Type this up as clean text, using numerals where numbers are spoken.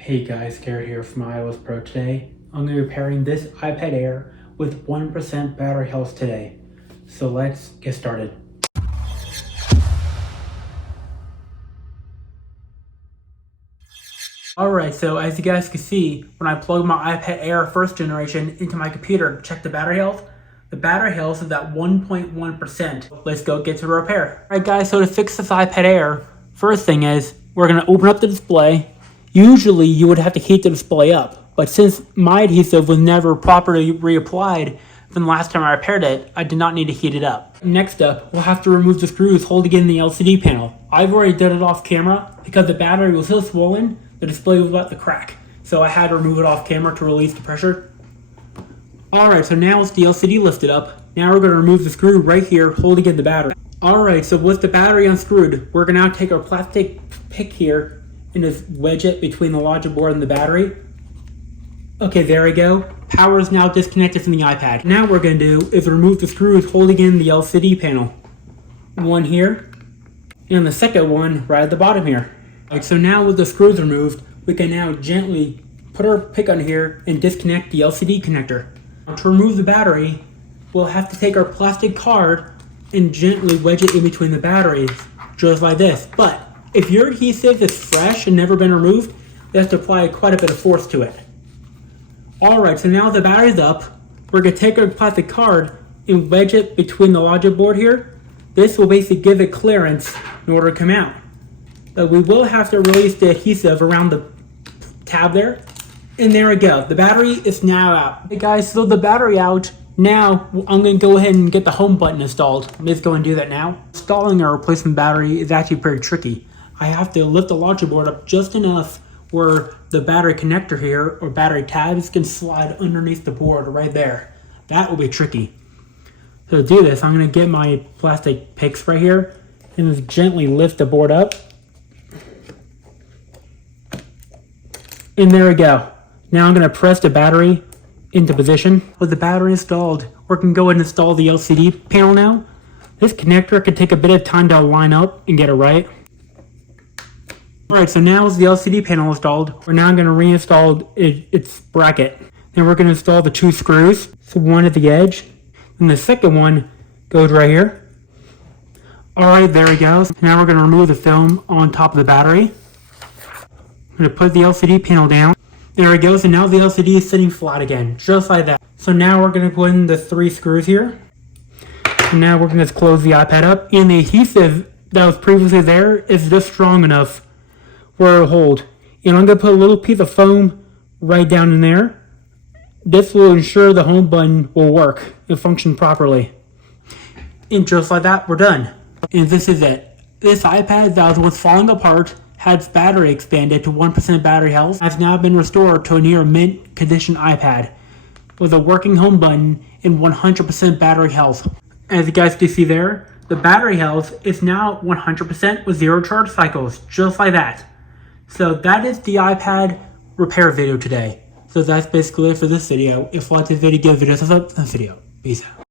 Hey guys, Garrett here from iOS Pro. Today, I'm going to be repairing this iPad Air with 1% battery health today. So let's get started. Alright, so as you guys can see, when I plug my iPad Air first generation into my computer to check the battery health is at 1.1%. Let's go get to the repair. Alright guys, so to fix this iPad Air, first thing is, we're going to open up the display. Usually you would have to heat the display up, but since my adhesive was never properly reapplied from the last time I repaired it, I did not need to heat it up. Next up, we'll have to remove the screws holding in the LCD panel. I've already done it off camera because the battery was so swollen, the display was about to crack. So I had to remove it off camera to release the pressure. Alright, so now it's the LCD lifted up. Now we're going to remove the screw right here holding in the battery. Alright, so with the battery unscrewed, we're going to now take our plastic pick here and just wedge it between the logic board and the battery. Okay, there we go. Power is now disconnected from the iPad. Now what we're going to do is remove the screws holding in the LCD panel. One here, and the second one right at the bottom here. Alright, so now with the screws removed, we can now gently put our pick on here and disconnect the LCD connector. Now, to remove the battery, we'll have to take our plastic card and gently wedge it in between the batteries, just like this. But if your adhesive is fresh and never been removed, you have to apply quite a bit of force to it. Alright, so now the battery's up, we're going to take our plastic card and wedge it between the logic board here. This will basically give it clearance in order to come out. But we will have to release the adhesive around the tab there. And there we go, the battery is now out. Hey guys, so the battery out. Now, I'm going to go ahead and get the home button installed. I'm just going to do that now. Installing a replacement battery is actually pretty tricky. I have to lift the logic board up just enough where the battery connector here, or battery tabs, can slide underneath the board right there. That will be tricky. So to do this, I'm going to get my plastic picks right here and just gently lift the board up. And there we go. Now I'm going to press the battery into position. With the battery installed, we can go ahead and install the LCD panel now. This connector could take a bit of time to line up and get it right. Alright, so now as the LCD panel installed, we're now going to reinstall its bracket. Then we're going to install the two screws. So one at the edge, and the second one goes right here. Alright, there we go. Now we're going to remove the film on top of the battery. I'm going to put the LCD panel down. There it goes, and now the LCD is sitting flat again, just like that. So now we're going to put in the three screws here. And now we're going to close the iPad up. And the adhesive that was previously there is just strong enough where it'll hold. And I'm going to put a little piece of foam right down in there. This will ensure the home button will work and function properly. And just like that, we're done. And this is it. This iPad that was once falling apart had its battery expanded to 1% battery health, has now been restored to a near mint condition iPad with a working home button and 100% battery health. As you guys can see there, the battery health is now 100% with 0 charge cycles, just like that. So that is the iPad repair video today. So that's basically it for this video. If you like this video, give the video a thumbs up. Peace out.